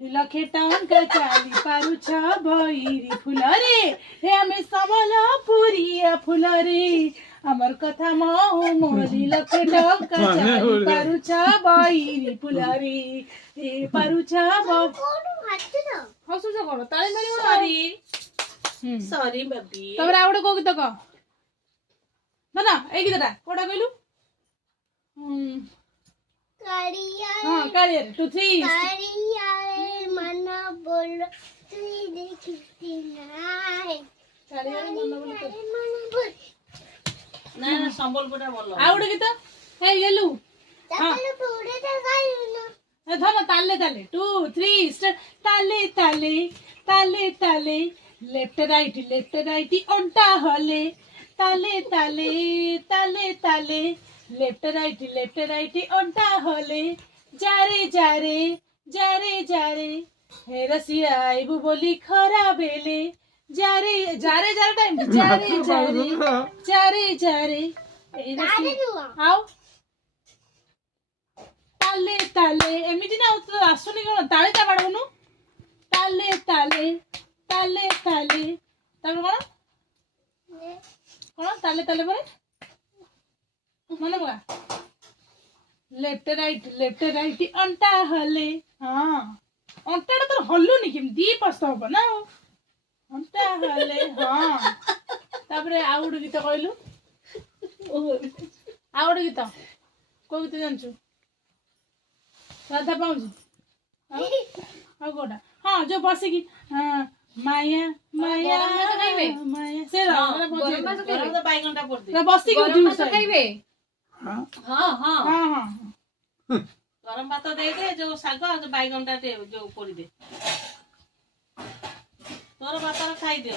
लखे टंका चाली पारुछ भैरी फुल रे हे हमें सबला पुरिया फुल रे अमर कथा मोली लखे टंका चाली पारुछ भैरी फुल रे हे पारुछ हसुछ कौन ताली मारी सॉरी सॉरी बेबी तमरा आवडे को गीत कह ना ना ए गीतटा कोडा कहलु हां कालियर 2 3 मन बोलो तुई देखती नाय कालियर मन बोल ना ना संबलपुरा बोल आवडे गीत हे गेलु ताले पूरे ते गाइनो धन ताले ताले 2 3 स्टार्ट ताले ताले ताले ताले लेफ्ट राइट ओंटा हले ताले ताले ताले ताले लेफ्ट राइट ओंटा हले जारे जारे जारे जारे हे रसिया आइबु बोली खरा बेले जारे जारे जारे टाइम जारे जारे जारे जारे ए रसिया आओ ताले ताले एमिति ना तो आसुनी कोन ताले ता बाडबनु ताले ताले ताले ताले तब कोन ताले ताले परे मन बगा लेफ्ट राइट अंटा हले हां अंटाटा तो हल्लुनी किम दी पस्त हो ना अंटा हले हां तापरे आउड गीत कहलु आउड गीत को गीत जानछु राधा पाऊँ गोटा हाँ जो बसिकी माया माया माया से बैगनटा पड़ती बसिकी हाँ हाँ हाँ हाँ गरम भात दे दे जो साग जो बैगनटा जो पोड़ी दे तोर भात खाई दे